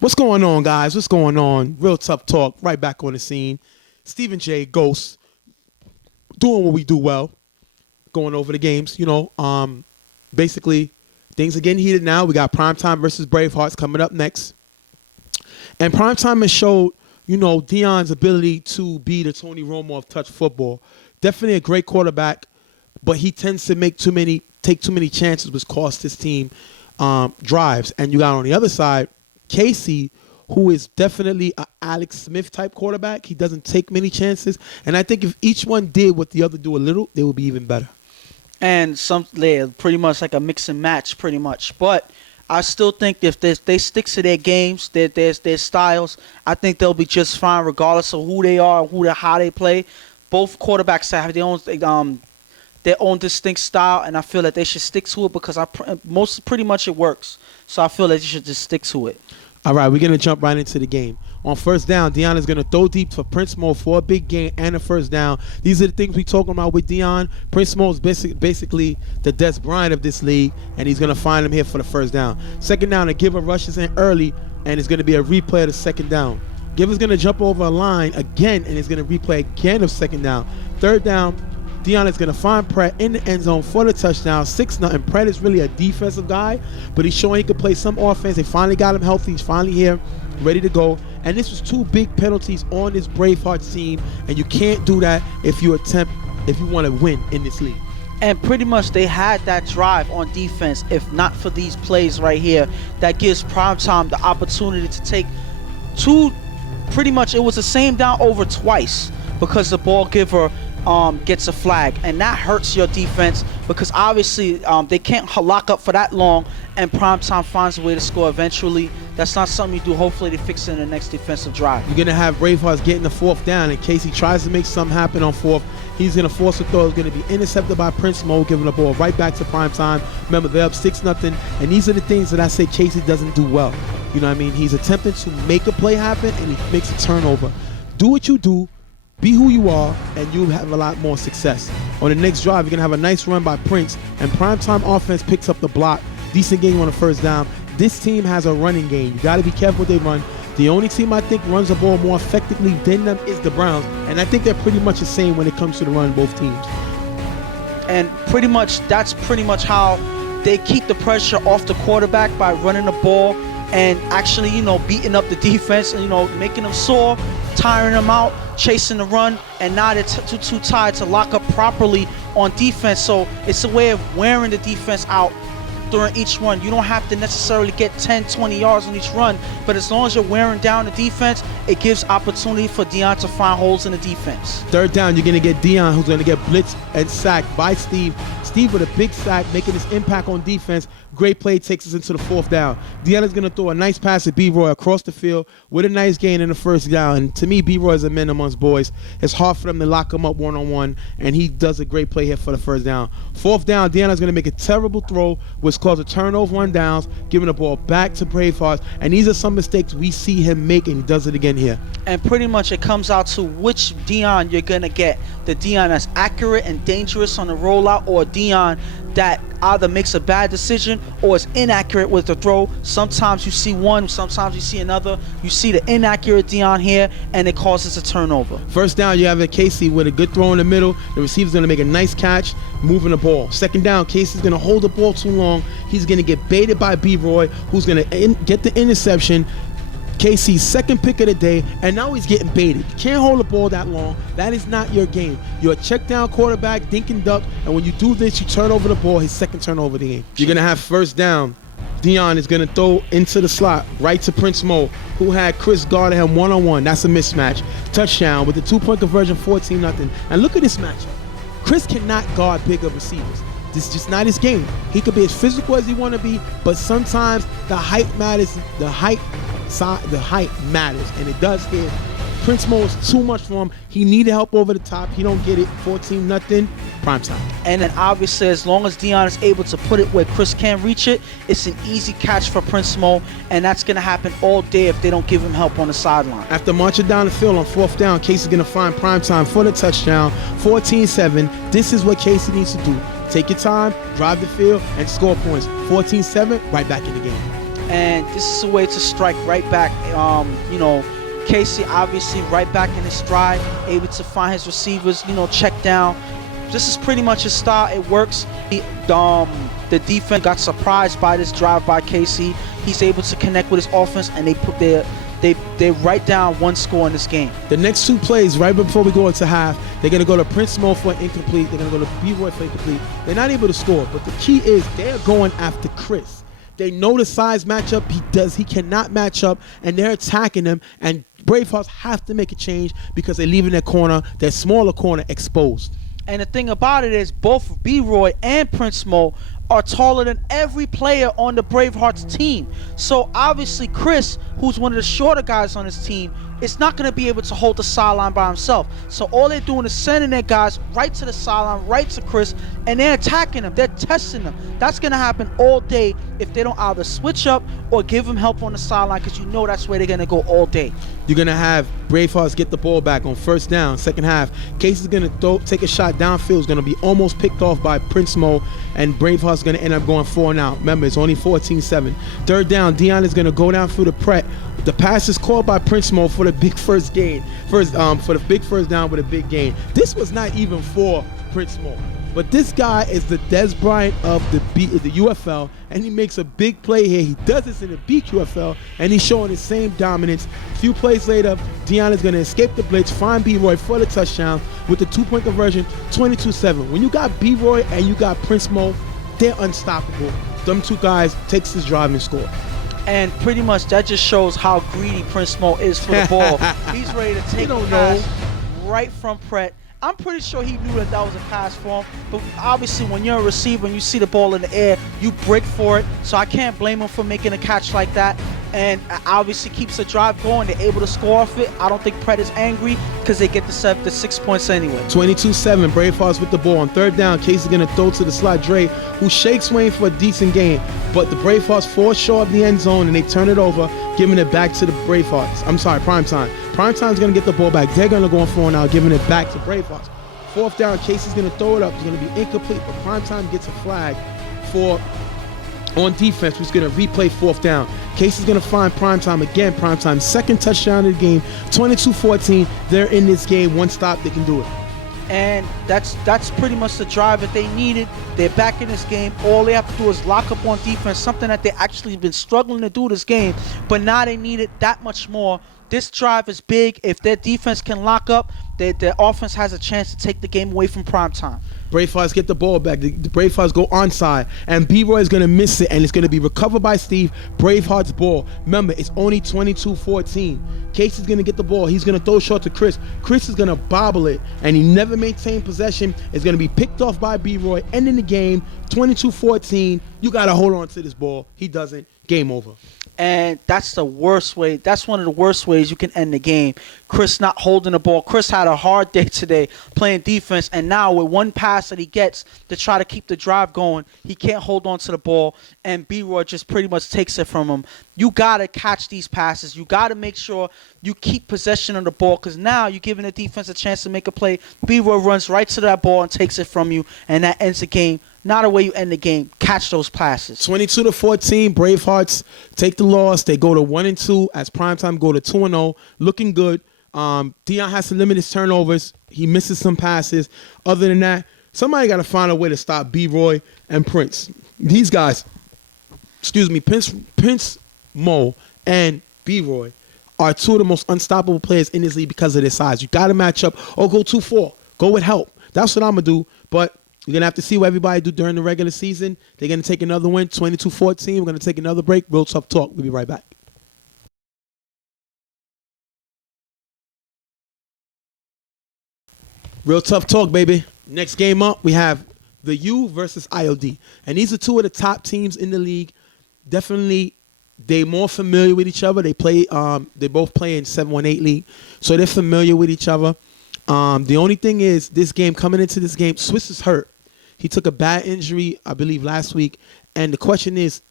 What's going on, guys? What's going on? Real tough talk. Right back on the scene. Stephen J. Ghost doing what we do well. Going over the games. Basically, things are getting heated now. We got Primetime versus BraveHearts coming up next. And Primetime has showed, Deion's ability to be the Tony Romo of touch football. Definitely a great quarterback, but he tends to take too many chances, which cost his team drives. And you got on the other side, Casey, who is definitely an Alex Smith type quarterback. He doesn't take many chances. And I think if each one did what the other do a little, they would be even better. And they're pretty much like a mix and match, pretty much. But I still think if they stick to their games, their styles, I think they'll be just fine regardless of who they are, how they play. Both quarterbacks have their own distinct style, and I feel that they should stick to it because pretty much it works. So I feel that you should just stick to it. All right, we're going to jump right into the game. On first down, Deion is going to throw deep for Prince Mobb for a big gain and a first down. These are the things we're talking about with Deion. Prince Mobb is basically the Des Bryant of this league, and he's going to find him here for the first down. Second down, the giver rushes in early, and it's going to be a replay of the second down. Giver's going to jump over a line again, and it's going to replay again of second down. Third down, Deion is going to find Pratt in the end zone for the touchdown, 6-0. Pratt is really a defensive guy, but he's showing he can play some offense. They finally got him healthy. He's finally here, ready to go. And this was two big penalties on this BraveHearts team, and you can't do that if you want to win in this league. And pretty much they had that drive on defense, if not for these plays right here, that gives Primetime the opportunity to take two, pretty much it was the same down over twice because the ball giver gets a flag, and that hurts your defense because obviously they can't lock up for that long, and Primetime finds a way to score eventually. That's not something you do. Hopefully they fix it in the next defensive drive. You're going to have BraveHearts getting the fourth down in case he tries to make something happen on fourth. He's going to force a throw. It's going to be intercepted by Prince Mobb, giving the ball right back to Primetime. Remember, they're up 6-0, and these are the things that I say Casey doesn't do well. You know what I mean? He's attempting to make a play happen, and he makes a turnover. Do what you do. Be who you are, and you'll have a lot more success. On the next drive, you're going to have a nice run by Prince, and Primetime offense picks up the block. Decent game on the first down. This team has a running game. You got to be careful what they run. The only team I think runs the ball more effectively than them is the Browns, and I think they're pretty much the same when it comes to the run, both teams. And pretty much that's pretty much how they keep the pressure off the quarterback by running the ball and actually, beating up the defense and, making them sore, tiring them out, chasing the run, and now they're too tired to lock up properly on defense. So it's a way of wearing the defense out during each run. You don't have to necessarily get 10, 20 yards on each run, but as long as you're wearing down the defense, it gives opportunity for Deion to find holes in the defense. Third down, you're going to get Deion, who's going to get blitzed and sacked by Steve. Steve with a big sack, making his impact on defense. Great play takes us into the fourth down. Deion is going to throw a nice pass to B-Roy across the field with a nice gain in the first down. And to me, B-Roy is a man amongst boys. It's hard for them to lock him up one-on-one, and he does a great play here for the first down. Fourth down, Deion is going to make a terrible throw, which caused a turnover on downs, giving the ball back to BraveHearts. And these are some mistakes we see him make, and he does it again here. And pretty much it comes out to which Deion you're going to get. The Deion that's accurate and dangerous on the rollout, or Deion that either makes a bad decision or is inaccurate with the throw. Sometimes you see one, sometimes you see another. You see the inaccurate Deion here, and it causes a turnover. First down, you have a Casey with a good throw in the middle. The receiver's going to make a nice catch, moving the ball. Second down, Casey's going to hold the ball too long. He's going to get baited by B-Roy, who's going to get the interception. Casey's second pick of the day, and now he's getting baited. You can't hold the ball that long. That is not your game. You're a check down quarterback, dink and duck, and when you do this, you turn over the ball, his second turnover of the game. You're going to have first down. Deion is going to throw into the slot right to Prince Mobb, who had Chris guarding him one-on-one. That's a mismatch. Touchdown with the two-point conversion, 14-0. And look at this matchup. Chris cannot guard bigger receivers. This is just not his game. He could be as physical as he want to be, but sometimes the height matters. The height matters, and it does here. Prince Mobb is too much for him. He needed help over the top. He don't get it. 14-0, prime time. And then obviously, as long as Deion is able to put it where Chris can't reach it, it's an easy catch for Prince Mobb, and that's going to happen all day if they don't give him help on the sideline. After marching down the field on fourth down, Casey's going to find prime time for the touchdown, 14-7. This is what Casey needs to do. Take your time, drive the field, and score points. 14-7, right back in the game. and this is a way to strike right back. You know, Casey obviously right back in his stride, able to find his receivers, you know, check down. This is pretty much his style. It works. The defense got surprised by this drive by Casey. He's able to connect with his offense, and they write down one score in this game. The next two plays, right before we go into half, they're going to go to Prince Mo for an incomplete. They're going to go to B-Roy for incomplete. They're not able to score, but the key is they're going after Chris. They know the size matchup. He cannot match up, and they're attacking him, and BraveHearts have to make a change because they're leaving their corner, their smaller corner, exposed. And the thing about it is both B-Roy and Prince Mo are taller than every player on the BraveHearts team. So obviously Chris, who's one of the shorter guys on his team, is not going to be able to hold the sideline by himself. So all they're doing is sending their guys right to the sideline, right to Chris, and they're attacking him. They're testing him. That's going to happen all day if they don't either switch up or give him help on the sideline, because you know that's where they're going to go all day. You're going to have BraveHearts get the ball back on first down, second half. Case is going to take a shot downfield. It's going to be almost picked off by Prince Mo, and BraveHearts going to end up going 4 and out. Remember, it's only 14-7. Third down, Dion is going to go down through the Pret. The pass is called by Prince Mo for the big first gain. For the big first down with a big gain. This was not even for Prince Mo. But this guy is the Des Bryant of the UFL, and he makes a big play here. He does this in the BQFL, and he's showing his same dominance. A few plays later, Dion is going to escape the blitz, find B-Roy for the touchdown with the 2-point conversion, 22-7. When you got B-Roy and you got Prince Mo, they're unstoppable. Them two guys takes this drive and score. And pretty much that just shows how greedy Prince Mo is for the ball. He's ready to take the pass right from Pret. I'm pretty sure he knew that was a pass for him, but obviously when you're a receiver and you see the ball in the air, you break for it, so I can't blame him for making a catch like that, and obviously keeps the drive going. They're able to score off it. I don't think Pret is angry because they get the 6 points anyway. 22-7, BraveHearts with the ball. On third down, Case is going to throw to the slot Dre, who shakes Wayne for a decent gain, but the BraveHearts fall short of the end zone and they turn it over, giving it back to the BraveHearts. I'm sorry, Primetime. Primetime's going to get the ball back. They're going to go on 4 now, giving it back to BraveHearts. Fourth down, Case is going to throw it up. It's going to be incomplete, but Primetime gets a flag on defense, who's going to replay fourth down. Case is going to find Primetime again. Primetime's second touchdown of the game, 22-14. They're in this game. One stop, they can do it. And that's pretty much the drive that they needed. They're back in this game. All they have to do is lock up on defense, something that they actually been struggling to do this game, but now they need it that much more. This drive is big. If their defense can lock up, their offense has a chance to take the game away from Primetime. BraveHearts get the ball back. The BraveHearts go onside, and B-Roy is going to miss it, and it's going to be recovered by Steve. BraveHearts ball. Remember, it's only 22-14. Case is going to get the ball. He's going to throw short to Chris. Chris is going to bobble it, and he never maintained possession. It's going to be picked off by B-Roy, ending the game 22-14. You got to hold on to this ball. He doesn't. Game over. And that's the worst way. That's one of the worst ways you can end the game. Chris not holding the ball. Chris had a hard day today playing defense, and now with one pass that he gets to try to keep the drive going, he can't hold on to the ball, and B-Roy just pretty much takes it from him. You got to catch these passes. You got to make sure you keep possession of the ball, because now you're giving the defense a chance to make a play. B-Roy runs right to that ball and takes it from you, and that ends the game. Not a way you end the game. Catch those passes. 22-14. BraveHearts take the loss. They go to 1-2 as Primetime go to 2-0. Looking good. Dion has to limit his turnovers. He misses some passes. Other than that, somebody got to find a way to stop B-Roy and Prince. These guys, Prince Mo and B-Roy are two of the most unstoppable players in this league because of their size. You got to match up or go 2-4. Go with help. That's what I'm going to do. But you're going to have to see what everybody do during the regular season. They're going to take another win, 22-14. We're going to take another break. Real Tough Talk. We'll be right back. Real Tough Talk, baby. Next game up, we have the U versus IOD. And these are two of the top teams in the league. Definitely, they're more familiar with each other. They both play in 7-1-8 league. So they're familiar with each other. The only thing is, this game, coming into this game, Swiss is hurt. He took a bad injury, I believe, last week. And the question is,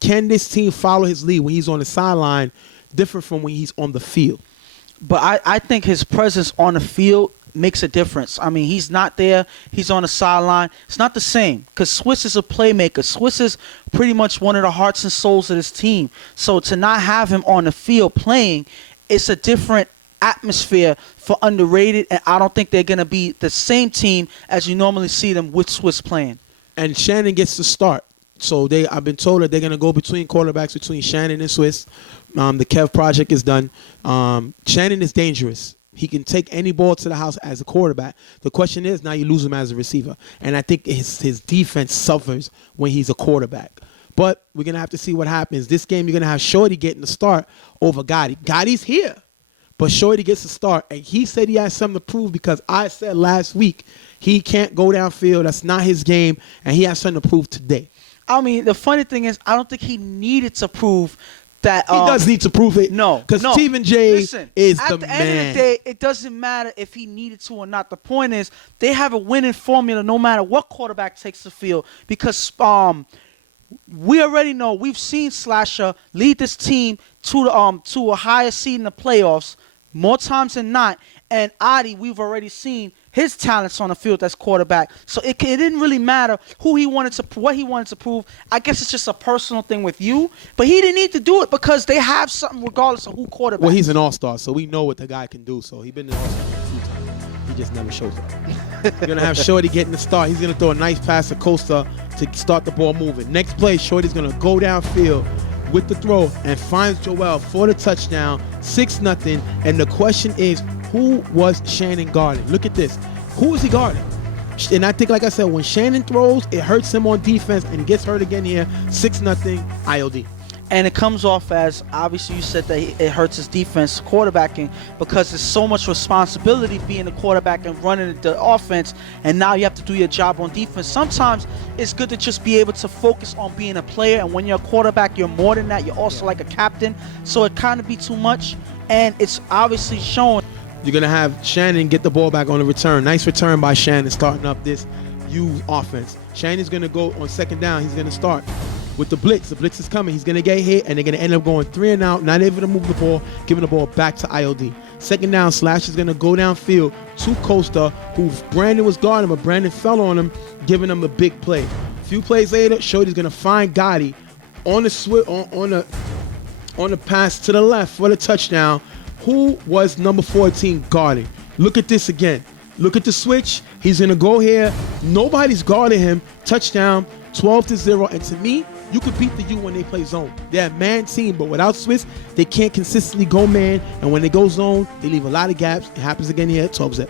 can this team follow his lead when he's on the sideline different from when he's on the field? But I think his presence on the field makes a difference. I mean, he's not there. He's on the sideline. It's not the same because Swiss is a playmaker. Swiss is pretty much one of the hearts and souls of this team. So to not have him on the field playing, it's a different atmosphere for underrated, and I don't think they're going to be the same team as you normally see them with Swiss playing. And Shannon gets to start. So I've been told that they're going to go between quarterbacks between Shannon and Swiss. The Kev project is done. Shannon is dangerous. He can take any ball to the house as a quarterback. The question is, now you lose him as a receiver. And I think his defense suffers when he's a quarterback. But we're going to have to see what happens. This game, you're going to have Shorty getting the start over Gotti. Gotti's here, but Shorty gets the start. And he said he has something to prove because I said last week he can't go downfield. That's not his game, and he has something to prove today. I mean, the funny thing is, I don't think he needed to prove that. He does need to prove it. No. Because Stephen J is the man. At the end of the day, it doesn't matter if he needed to or not. The point is, they have a winning formula no matter what quarterback takes the field. Because we already know, we've seen Slasher lead this team to a higher seed in the playoffs more times than not. And Adi, we've already seen his talents on the field as quarterback. So it didn't really matter what he wanted to prove. I guess it's just a personal thing with you. But he didn't need to do it because they have something regardless of who quarterback. Well, he's an all-star, so we know what the guy can do. So he's been an all-star a few times. He just never shows up. You're going to have Shorty getting the start. He's going to throw a nice pass to Costa to start the ball moving. Next play, Shorty's going to go downfield with the throw and finds Joel for the touchdown, 6-0. And the question is, who was Shannon guarding? Look at this. Who is he guarding? And I think, like I said, when Shannon throws, it hurts him on defense and he gets hurt again here. 6-0 IOD. And it comes off as, obviously you said that it hurts his defense quarterbacking because there's so much responsibility being the quarterback and running the offense, and now you have to do your job on defense. Sometimes it's good to just be able to focus on being a player, and when you're a quarterback, you're more than that. You're also like a captain, so it kind of be too much, and it's obviously showing. You're going to have Shannon get the ball back on the return. Nice return by Shannon starting up this U offense. Shannon's going to go on second down. He's going to start with the blitz. The blitz is coming. He's going to get hit, and they're going to end up going 3 and out, not able to move the ball, giving the ball back to IOD. Second down, Slash is going to go downfield to Costa, who Brandon was guarding, but Brandon fell on him, giving him a big play. A few plays later, Shorty's going to find Gotti on the on the pass to the left for the touchdown. Who was number 14 guarding? Look at this again. Look at the switch. He's going to go here. Nobody's guarding him. Touchdown, 12-0. And to me, you could beat the U when they play zone. They're a man team, but without Swiss, they can't consistently go man. And when they go zone, they leave a lot of gaps. It happens again here at 12-0.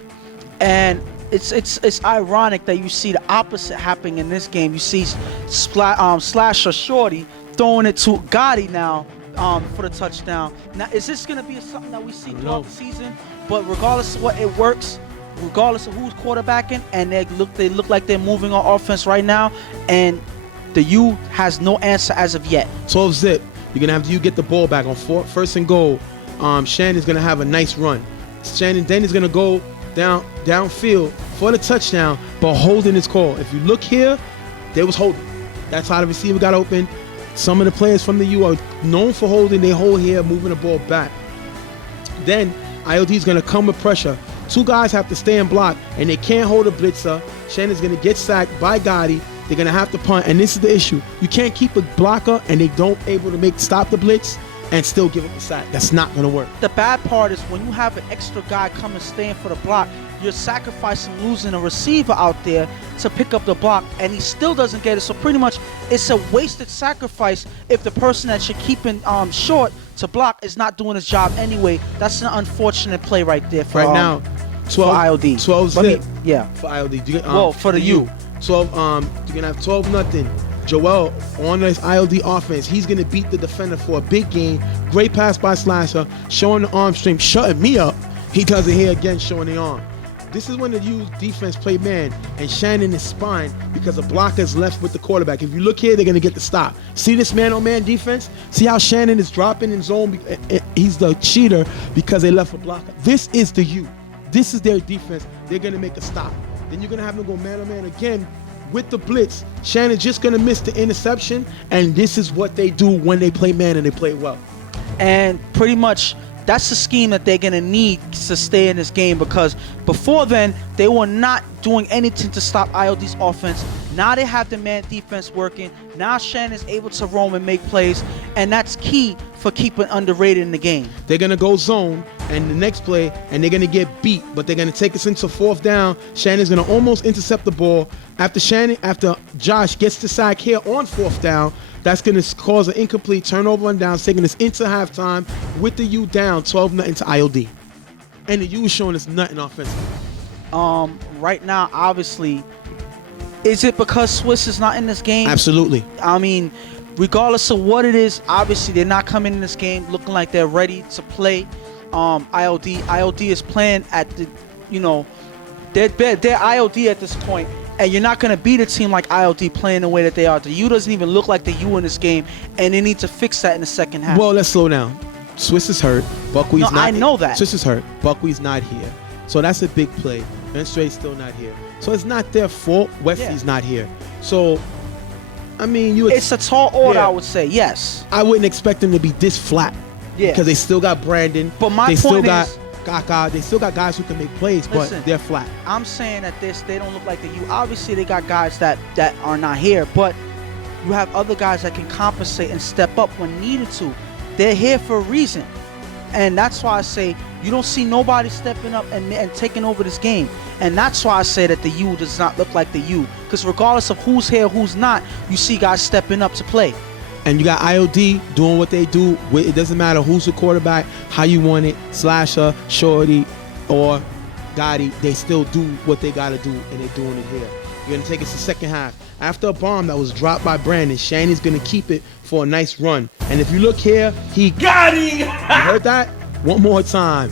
And it's ironic that you see the opposite happening in this game. You see Slasher Shorty throwing it to Gotti now. For the touchdown. Now, is this going to be something that we see throughout the season? But regardless of what, it works, regardless of who's quarterbacking, and they look like they're moving on offense right now, and the U has no answer as of yet. 12-0. You're going to have the U get the ball back on first and goal. Shannon's going to have a nice run. Shannon then is going to go downfield for the touchdown, but holding his call. If you look here, they was holding. That's how the receiver got open. Some of the players from the U are known for holding. They hold here, moving the ball back. Then IOD is going to come with pressure. Two guys have to stay and block, and they can't hold a blitzer. Shannon's going to get sacked by Gotti. They're going to have to punt, and this is the issue. You can't keep a blocker, and they don't able to stop the blitz and still give up the sack. That's not going to work. The bad part is when you have an extra guy come and stand for the block, you're sacrificing losing a receiver out there to pick up the block, and he still doesn't get it. So pretty much it's a wasted sacrifice if the person that you're keeping short to block is not doing his job anyway. That's an unfortunate play right there for now. 12 for IOD. 12-0. Yeah. For IOD. Well, for the U. 12. You're gonna have 12-0. Joel on this IOD offense. He's gonna beat the defender for a big gain. Great pass by Slasher, showing the arm strength, shutting me up. He does it here again, showing the arm. This is when the U defense play man, and Shannon is spine because the blocker is left with the quarterback. If you look here, they're going to get the stop. See this man-on-man defense? See how Shannon is dropping in zone? He's the cheater because they left a blocker. This is the U. This is their defense. They're going to make a stop. Then you're going to have them go man-on-man again with the blitz. Shannon's just going to miss the interception, and this is what they do when they play man, and they play well. And pretty much that's the scheme that they're going to need to stay in this game, because before then, they were not doing anything to stop IOD's offense. Now they have the man defense working. Now Shannon's able to roam and make plays, and that's key for keeping underrated in the game. They're going to go zone, and the next play, and they're going to get beat, but they're going to take us into 4th down. Shannon's going to almost intercept the ball. After Josh gets the sack here on 4th down, that's going to cause an incomplete turnover on downs, taking us into halftime with the U down 12-0 to IOD. And the U is showing us nothing offensively. Right now, obviously, is it because Swiss is not in this game? Absolutely. I mean, regardless of what it is, obviously they're not coming in this game looking like they're ready to play. IOD is playing at the, they're IOD at this point, and you're not going to beat a team like IOD playing the way that they are. The U doesn't even look like the U in this game, and they need to fix that in the second half. Well, let's slow down. Swiss is hurt. Buckwheat's not. I know that. Swiss is hurt. Buckwheat's not here. So that's a big play. Ben Strait's still not here. So it's not their fault. Wesley's not here. So, I mean, it's a tall order, I would say, yes. I wouldn't expect them to be this flat. Yeah. Because they still got Brandon. But my they point still got is, Kaka. They still got guys who can make plays, listen, but they're flat. I'm saying that they don't look like the U. Obviously, they got guys that are not here, but you have other guys that can compensate and step up when needed to. They're here for a reason. And that's why I say you don't see nobody stepping up and taking over this game. And that's why I say that the U does not look like the U. Because regardless of who's here, who's not, you see guys stepping up to play. And you got IOD doing what they do. It doesn't matter who's the quarterback, how you want it, slasher, shorty, or Gotti. They still do what they got to do, and they're doing it here. You're going to take us to second half. After a bomb that was dropped by Brandon, Shannon's going to keep it for a nice run. And if you look here, he got him. You heard that? One more time.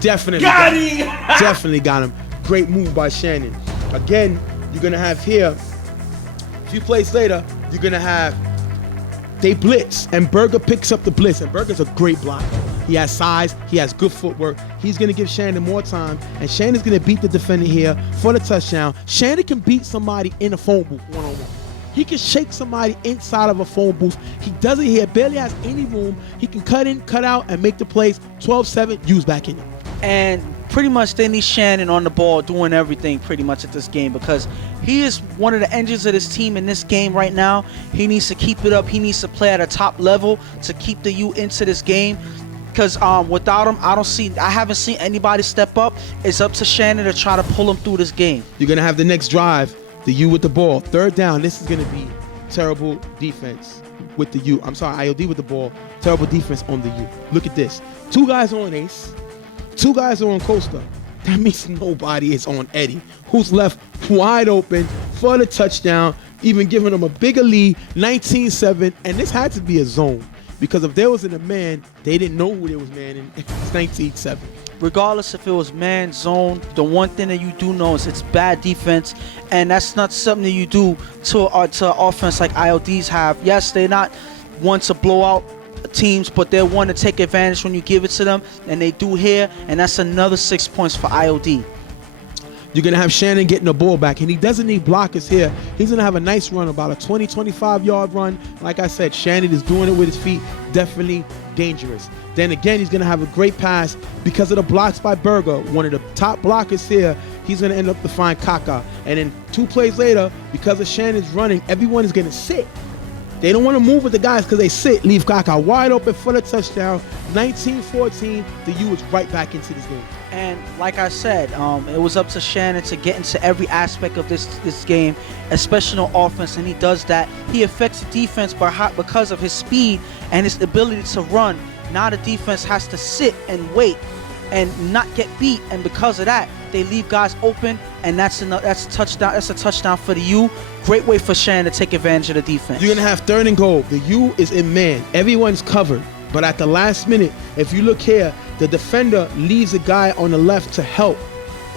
Definitely got him. Definitely got him. Great move by Shannon. Again, you're going to have here, a few plays later, you're going to have, they blitz, and Berger picks up the blitz. And Berger's a great blocker. He has size. He has good footwork. He's going to give Shannon more time, and Shannon's going to beat the defender here for the touchdown. Shannon can beat somebody in a phone booth one-on-one. He can shake somebody inside of a phone booth. He does it here. Barely has any room. He can cut in, cut out, and make the plays. 12-7, use back in. And pretty much they need Shannon on the ball doing everything pretty much at this game, because he is one of the engines of this team in this game right now. He needs to keep it up. He needs to play at a top level to keep the U into this game. Because without him, I haven't seen anybody step up. It's up to Shannon to try to pull him through this game. You're going to have the next drive, the U with the ball. 3rd down, this is going to be terrible defense with the U. I'm sorry, IOD with the ball. Terrible defense on the U. Look at this. 2 guys are on Ace. 2 guys are on Costa. That means nobody is on Eddie, who's left wide open for the touchdown, even giving them a bigger lead, 19-7. And this had to be a zone. Because if there wasn't a man, they didn't know who they was manning. It's 19-7. Regardless if it was man, zone, the one thing that you do know is it's bad defense, and that's not something that you do to an offense like IODs have. Yes, they're not one to blow out teams, but they're one to take advantage when you give it to them, and they do here, and that's another 6 points for IOD. You're going to have Shannon getting the ball back, and he doesn't need blockers here. He's going to have a nice run, about a 20, 25-yard run. Like I said, Shannon is doing it with his feet. Definitely dangerous. Then again, he's going to have a great pass because of the blocks by Berger. One of the top blockers here, he's going to end up to find Kaka. And then 2 plays later, because of Shannon's running, everyone is going to sit. They don't want to move with the guys because they sit. Leave Kaka wide open for the touchdown. 19-14, the U is right back into this game. And like I said, it was up to Shannon to get into every aspect of this game, especially on offense, and he does that. He affects the defense because of his speed and his ability to run. Now the defense has to sit and wait and not get beat, and because of that, they leave guys open, and that's a touchdown. That's a touchdown for the U. Great way for Shannon to take advantage of the defense. You're gonna have 3rd and goal. The U is in man. Everyone's covered. But at the last minute, if you look here, the defender leaves a guy on the left to help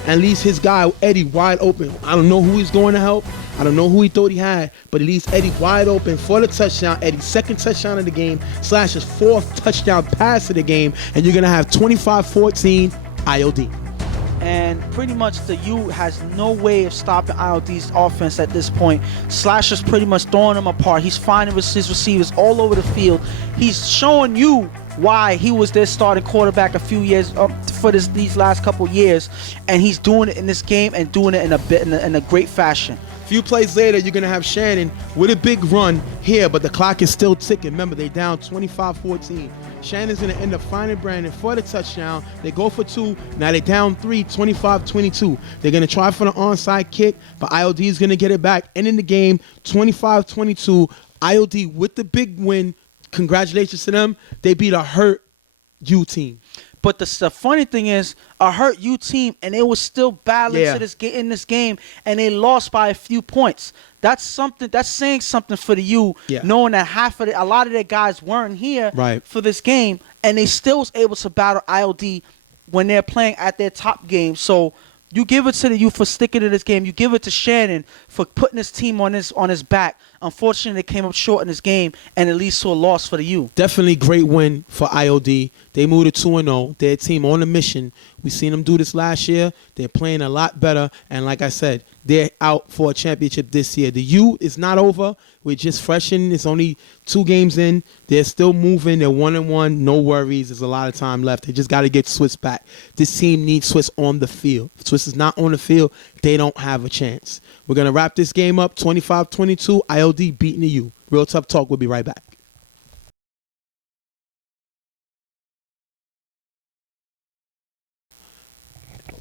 and leaves his guy, Eddie, wide open. I don't know who he's going to help. I don't know who he thought he had, but he leaves Eddie wide open for the touchdown. Eddie's 2nd touchdown of the game, Slash's 4th touchdown pass of the game, and you're going to have 25-14 IOD. and pretty much the U has no way of stopping ILD's offense at this point. Slasher's pretty much throwing them apart. He's finding his receivers all over the field. He's showing you why he was their starting quarterback a few years for these last couple years, and he's doing it in this game and doing it in a great fashion. Few plays later, you're going to have Shannon with a big run here, but the clock is still ticking. Remember, they down 25-14. Shannon's going to end up finding Brandon for the touchdown. They go for 2. Now they down 3, 25-22. They're going to try for the onside kick, but ILD is going to get it back. Ending the game, 25-22. ILD with the big win. Congratulations to them. They beat a hurt U team. But the funny thing is, a hurt U team, and they was still battling in this game, and they lost by a few points. That's something. That's saying something for the U, knowing that a lot of their guys weren't here for this game, and they still was able to battle ILD when they're playing at their top game. So you give it to the U for sticking to this game. You give it to Shannon for putting his team on his back. Unfortunately, they came up short in this game, and it leads to a loss for the U. Definitely great win for ILD. They moved to 2-0. Their team on a mission. We seen them do this last year. They're playing a lot better, and like I said, they're out for a championship this year. The U is not over. We're just freshening. It's only 2 games in. They're still moving. They're 1-1. No worries. There's a lot of time left. They just got to get Swiss back. This team needs Swiss on the field. If Swiss is not on the field, they don't have a chance. We're going to wrap this game up 25-22. ILD beating the U. Real Tough Talk. We'll be right back.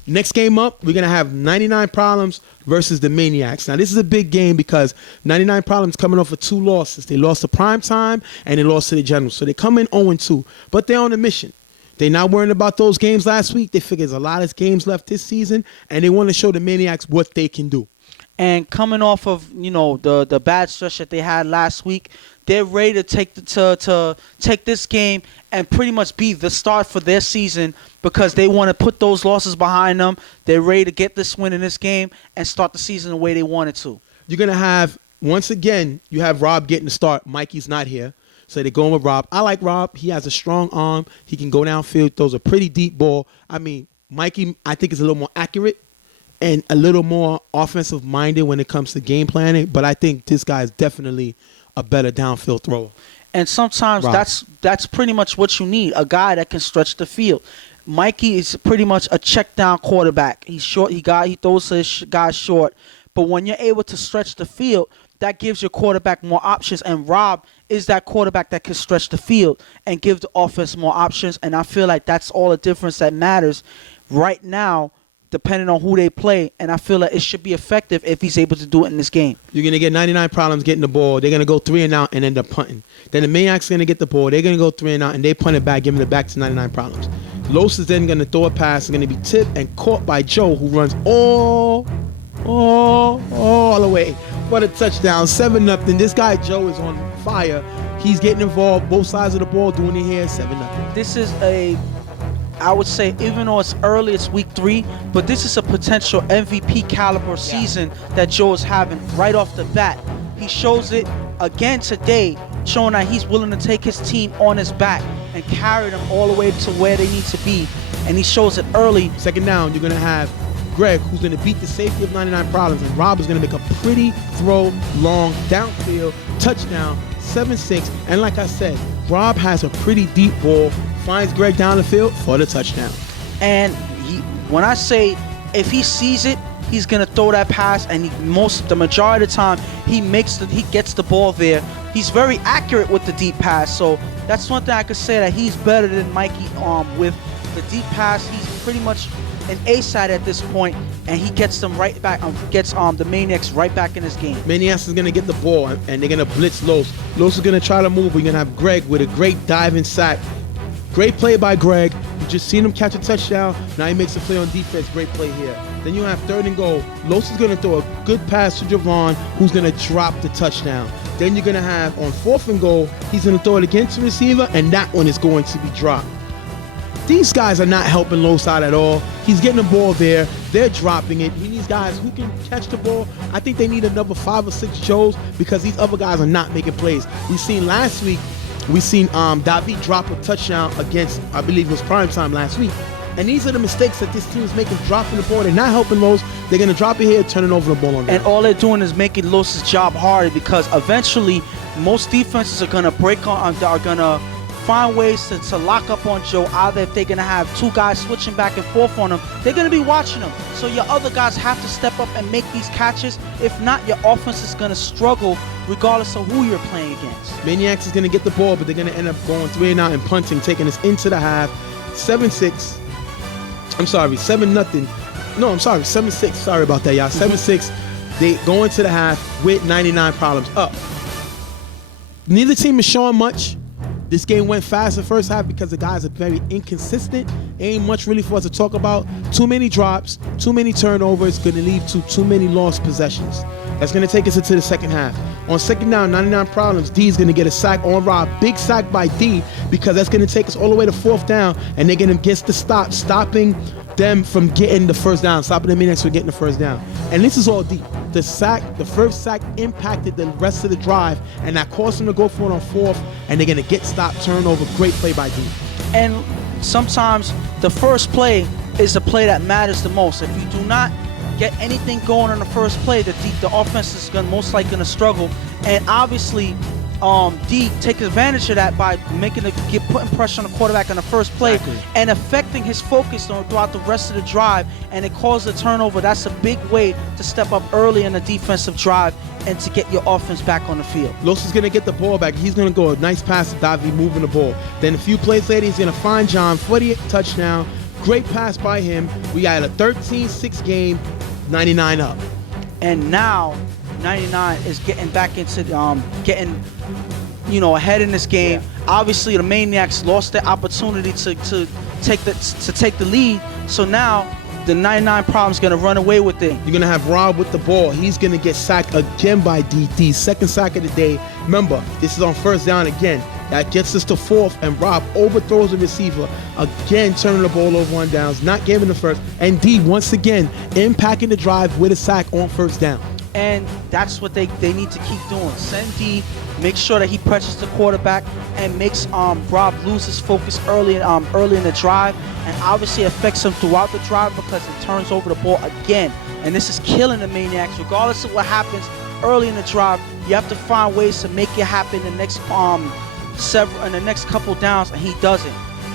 Next game up, we're going to have 99 Problems versus the Maniacs. Now, this is a big game because 99 Problems coming off of 2 losses. They lost to Prime Time and they lost to the Generals. So they come in 0-2, but they're on a mission. They're not worrying about those games last week. They figure there's a lot of games left this season, and they want to show the Maniacs what they can do. And coming off of, the bad stretch that they had last week, they're ready to take this game and pretty much be the start for their season because they want to put those losses behind them. They're ready to get this win in this game and start the season the way they wanted to. You're going to have, once again, you have Rob getting the start. Mikey's not here. So they're going with Rob. I like Rob. He has a strong arm. He can go downfield, throws a pretty deep ball. I mean, Mikey, I think, is a little more accurate and a little more offensive-minded when it comes to game planning. But I think this guy is definitely a better downfield thrower. And sometimes that's pretty much what you need, a guy that can stretch the field. Mikey is pretty much a check-down quarterback. He's short. He throws his guys short. But when you're able to stretch the field, that gives your quarterback more options. And Rob is that quarterback that can stretch the field and give the offense more options. And I feel like that's all the difference that matters right now, depending on who they play. And I feel like it should be effective if he's able to do it in this game. You're going to get 99 Problems getting the ball. They're going to go 3 and out and end up punting. Then the Maniacs are going to get the ball. They're going to go 3 and out, and they punt it back, giving it back to 99 Problems. Los is then going to throw a pass. It's going to be tipped and caught by Joe, who runs all the way for the touchdown. 7-0. This guy Joe is on fire. He's getting involved, both sides of the ball, doing it here. 7-0. This is I would say, even though it's early, it's week 3, but this is a potential MVP caliber season that Joe is having right off the bat. He shows it again today, showing that he's willing to take his team on his back and carry them all the way to where they need to be. And he shows it early. Second down, you're going to have Greg, who's going to beat the safety of 99 Problems, and Rob is going to make a pretty throw, long, downfield, touchdown, 7-6. And like I said, Rob has a pretty deep ball, finds Greg down the field for the touchdown. And when I say if he sees it, he's going to throw that pass, and the majority of the time, he gets the ball there. He's very accurate with the deep pass, so that's one thing I could say, that he's better than Mikey with the deep pass. He's pretty much an A-side at this point, and he gets them right back, gets the Maniacs right back in this game. Maniacs is going to get the ball, and they're going to blitz Los. Los is going to try to move. We're going to have Greg with a great diving sack. Great play by Greg. You just seen him catch a touchdown. Now he makes a play on defense. Great play here. Then you have 3rd and goal. Los is going to throw a good pass to Javon, who's going to drop the touchdown. Then you're going to have on 4th and goal, he's going to throw it against the receiver, and that one is going to be dropped. These guys are not helping Los out at all. He's getting the ball there. They're dropping it. He needs guys who can catch the ball. I think they need another 5 or 6 Joes because these other guys are not making plays. Last week, we seen David drop a touchdown against, I believe it was Prime Time last week. And these are the mistakes that this team is making, dropping the ball. They're not helping Los. They're going to drop it here, turning over the ball on them. And all they're doing is making Los's job harder, because eventually most defenses are going to break on, are going to find ways to lock up on Joe. Either if they're going to have two guys switching back and forth on him, they're going to be watching him. So your other guys have to step up and make these catches. If not, your offense is going to struggle regardless of who you're playing against. Maniacs is going to get the ball, but they're going to end up going 3 and out and punting, taking us into the half. 7-6. I'm sorry, 7-0. No, I'm sorry, 7-6. Sorry about that, y'all. 7-6. They go into the half with 99 problems up. Neither team is showing much. This game went fast the first half because the guys are very inconsistent. Ain't much really for us to talk about. Too many drops, too many turnovers, going to lead to too many lost possessions. That's going to take us into the second half. On second down, 99 problems, D is going to get a sack on Rob. Big sack by D, because that's going to take us all the way to fourth down, and they're going to get the stop, stopping them from getting the first down, stopping the Maniacs from getting the first down. And this is all D. The sack, the first sack impacted the rest of the drive, and that caused them to go for it on fourth, and they're going to get stopped, turnover. Great play by D. And sometimes the first play is the play that matters the most. If you do not get anything going on the first play, the offense is most likely going to struggle. And obviously, D takes advantage of that by putting pressure on the quarterback on the first play, and affecting his focus throughout the rest of the drive, and it caused a turnover. That's a big way to step up early in the defensive drive and to get your offense back on the field. Los is going to get the ball back. He's going to go a nice pass to Davi, moving the ball. Then a few plays later, he's going to find John, 48 touchdown. Great pass by him. We got a 13-6 game, 99 up. And now 99 is getting back into ahead in this game. Yeah. Obviously, the Maniacs lost their opportunity to take the lead. So now the 99 problem is going to run away with it. You're going to have Rob with the ball. He's going to get sacked again by DD. Second sack of the day. Remember, this is on first down again. That gets us to fourth, and Rob overthrows the receiver. Again, turning the ball over on downs, not giving the first. And D, once again, impacting the drive with a sack on first down. And that's what they need to keep doing. Send D, make sure that he pressures the quarterback and makes Rob lose his focus early in the drive, and obviously affects him throughout the drive because it turns over the ball again. And this is killing the Maniacs. Regardless of what happens early in the drive, you have to find ways to make it happen in the next couple downs, and he doesn't.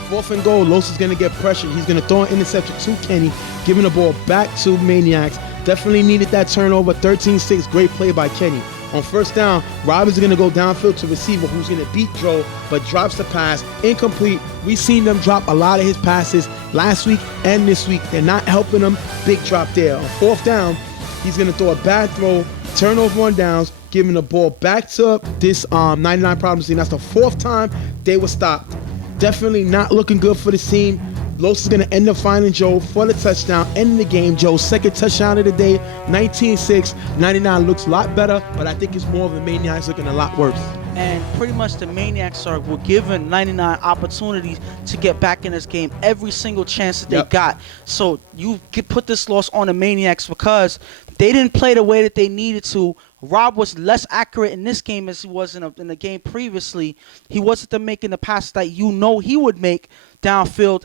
Fourth and goal, Los is going to get pressured. He's going to throw an interception to Kenny, giving the ball back to Maniacs. Definitely needed that turnover. 13-6, great play by Kenny. On first down, Rob is going to go downfield to receiver, who's going to beat Joe, but drops the pass. Incomplete. We've seen them drop a lot of his passes last week and this week. They're not helping him. Big drop there. On fourth down, he's going to throw a bad throw, turnover on downs, giving the ball back to this 99 problems team. That's the fourth time they were stopped. Definitely not looking good for this team. Los is going to end up finding Joe for the touchdown, ending the game. Joe's second touchdown of the day, 19-6. 99 looks a lot better, but I think it's more of the Maniacs looking a lot worse. And pretty much the Maniacs were given 99 opportunities to get back in this game, every single chance that they got. So you could put this loss on the Maniacs because they didn't play the way that they needed to. Rob was less accurate in this game as he was in the game previously. He wasn't making the passes that he would make downfield.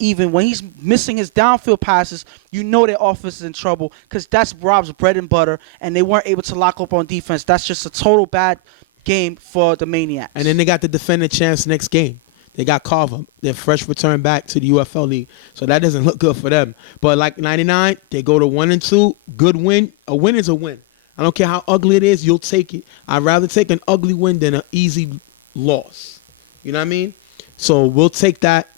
Even when he's missing his downfield passes, their offense is in trouble because that's Rob's bread and butter, and they weren't able to lock up on defense. That's just a total bad game for the Maniacs. And then they got the defending chance next game. They got Carver, their fresh return back to the UFL League. So that doesn't look good for them. But like 99, they go to 1-2. Good win. A win is a win. I don't care how ugly it is, you'll take it. I'd rather take an ugly win than an easy loss. You know what I mean? So we'll take that.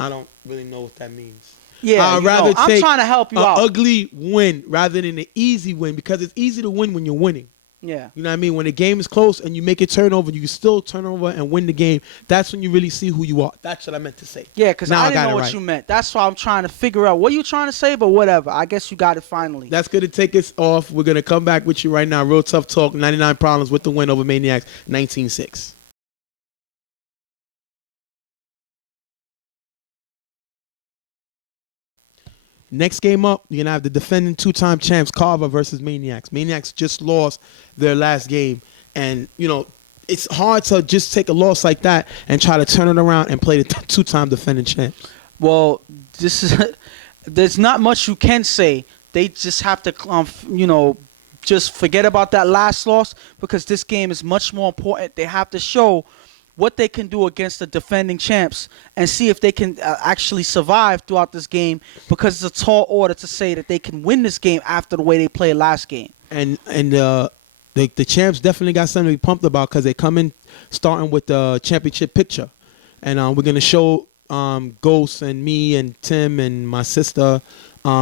I don't really know what that means. Yeah, I'd rather take I'm trying to help you out. An ugly win rather than an easy win, because it's easy to win when you're winning. Yeah. You know what I mean? When the game is close and you make a turnover, you can still turn over and win the game. That's when you really see who you are. That's what I meant to say. Yeah, because I didn't know what you meant. That's why I'm trying to figure out what you trying to say, but whatever. I guess you got it finally. That's going to take us off. We're going to come back with you right now. Real Tough Talk, 99 Problems with the win over Maniacs, 19-6. Next game up, you're going to have the defending two-time champs, Carver versus Maniacs. Maniacs just lost their last game. And, it's hard to just take a loss like that and try to turn it around and play the two-time defending champs. Well, this is there's not much you can say. They just have to, just forget about that last loss because this game is much more important. They have to show what they can do against the defending champs and see if they can actually survive throughout this game because it's a tall order to say that they can win this game after the way they played last game. And the champs definitely got something to be pumped about because they come in starting with the championship picture. And we're going to show Ghost and me and Tim and my sister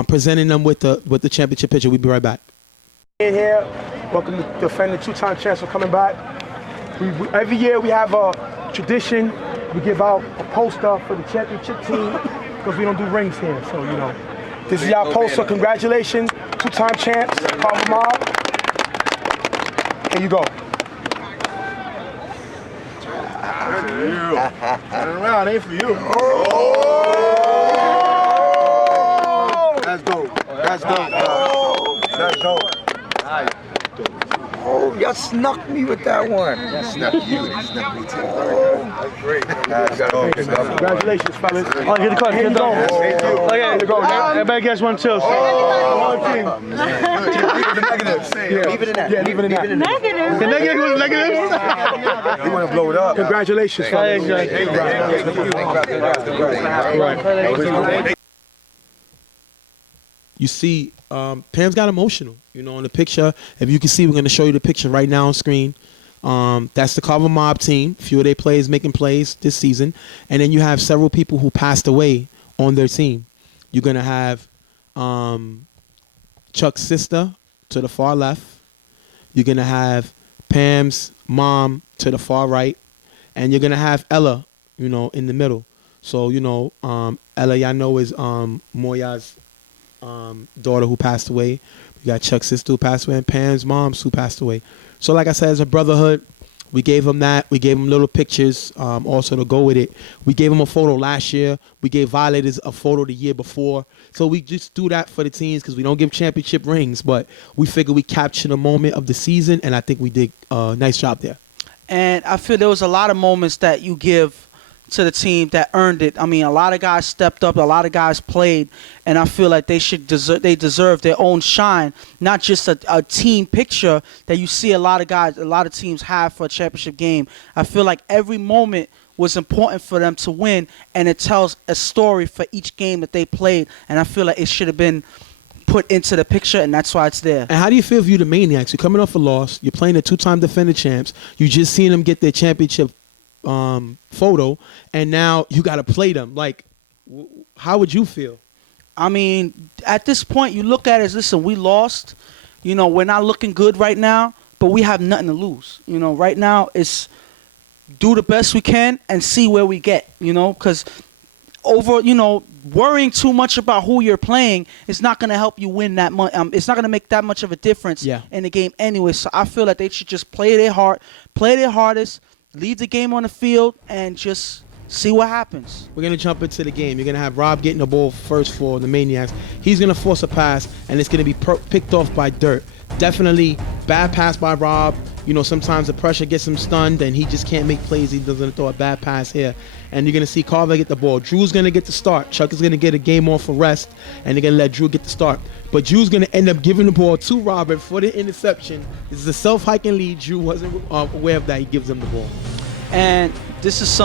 presenting them with the championship picture. We'll be right back. In here, welcome to defending two-time champs for coming back. Every year we have a tradition. We give out a poster for the championship team because we don't do rings here. So, this is our poster. Congratulations, two-time champs, Carver Mobb. Here you go. Turn around, ain't for you. That's dope. That's dope. That's dope. Oh, y'all snuck me with that one. Snuck you, they snuck me too. That's great. Congratulations, fellas. Oh, get the card. Get the card. Thank you. Okay, Go. everybody gets one too. One team. Leave the negatives. Leave it in that. Yeah, leave it in that. The negative was negative. You want to blow it up. Congratulations, fellas. You see, Pam's got emotional. In the picture, if you can see, we're going to show you the picture right now on screen. That's the Carver Mobb team. Few of their players making plays this season. And then you have several people who passed away on their team. You're going to have Chuck's sister to the far left. You're going to have Pam's mom to the far right. And you're going to have Ella, in the middle. So, Ella, y'all know is Moya's daughter who passed away. We got Chuck's sister who passed away and Pam's mom who passed away. So like I said, as a brotherhood, we gave them that. We gave them little pictures also to go with it. We gave them a photo last year. We gave Violators a photo the year before. So we just do that for the teams because we don't give championship rings, but we figure we capture the moment of the season, and I think we did a nice job there. And I feel there was a lot of moments that you give to the team that earned it. I mean, a lot of guys stepped up, a lot of guys played, and I feel like they deserve their own shine, not just a team picture that you see a lot of teams have for a championship game. I feel like every moment was important for them to win, and it tells a story for each game that they played, and I feel like it should have been put into the picture, and that's why it's there. And how do you feel if you're the Maniacs? You're coming off a loss. You're playing the two-time defending champs. You just seen them get their championship photo, and now you got to play them. Like, how would you feel? I mean, at this point, you look at it as, listen, we lost. We're not looking good right now, but we have nothing to lose. Right now, it's do the best we can and see where we get, because worrying too much about who you're playing is not going to help you win that much. It's not going to make that much of a difference in the game anyway. So I feel like they should just play their hardest, leave the game on the field, and just see what happens. We're going to jump into the game. You're going to have Rob getting the ball first for the Maniacs. He's going to force a pass, and it's going to be picked off by Dirt. Definitely bad pass by Rob. Sometimes the pressure gets him stunned, and he just can't make plays. He doesn't throw a bad pass here. And you're going to see Carver get the ball. Drew's going to get the start. Chuck is going to get a game off for rest, and they're going to let Drew get the start. But Drew's going to end up giving the ball to Robert for the interception. This is a self-hiking lead. Drew wasn't aware of that. He gives him the ball. And this is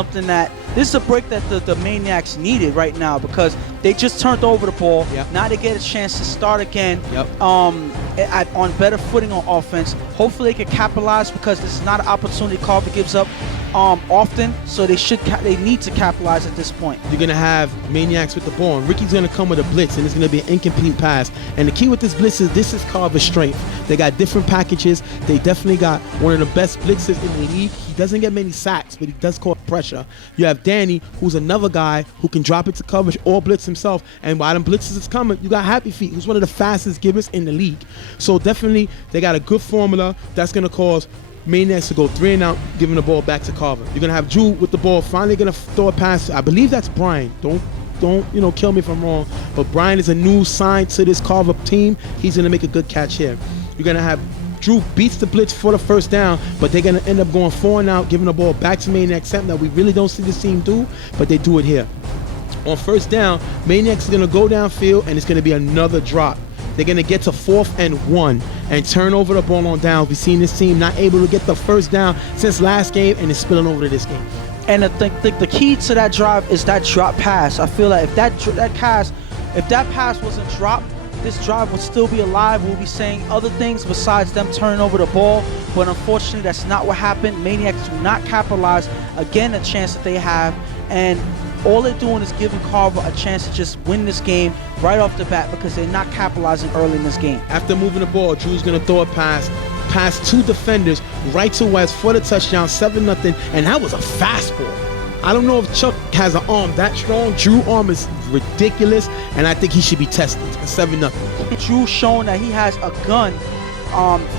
a break that the Maniacs needed right now because they just turned over the ball. Yep. Now they get a chance to start again Yep. On better footing on offense. Hopefully they can capitalize because this is not an opportunity Carver gives up often, so they need to capitalize at this point. You're going to have Maniacs with the ball, and Ricky's going to come with a blitz, and it's going to be an incomplete pass. And the key with this blitz is this is Carver's strength. They got different packages. They definitely got one of the best blitzes in the league. He doesn't get many sacks, but he does cause pressure. You have Danny, who's another guy who can drop into coverage or blitz himself, and while them blitzes is coming, you got Happy Feet, who's one of the fastest givers in the league. So definitely they got a good formula that's going to cause Maniacs to go 3 and out, giving the ball back to Carver. You're going to have Drew with the ball, finally going to throw a pass. I believe that's Brian. Don't kill me if I'm wrong, but Brian is a new sign to this Carver team. He's going to make a good catch here. You're going to have Drew beats the blitz for the first down, but they're going to end up going 4 and out, giving the ball back to Maniacs, something that we really don't see this team do, but they do it here. On first down, Maniacs is going to go downfield, and it's going to be another drop. They're going to get to 4th and 1 and turn over the ball on downs. We've seen this team not able to get the first down since last game, and it's spilling over to this game. And I think the key to that drive is that drop pass. I feel like if that pass wasn't dropped, this drive would still be alive. We'll be saying other things besides them turning over the ball, but unfortunately that's not what happened. Maniacs do not capitalize. Again, a chance that they have, and all they're doing is giving Carver a chance to just win this game right off the bat because they're not capitalizing early in this game. After moving the ball, Drew's going to throw a pass past 2 defenders right to West for the touchdown, 7-0, and that was a fastball. I don't know if Chuck has an arm that strong. Drew's arm is ridiculous, and I think he should be tested. 7-0. Drew showing that he has a gun,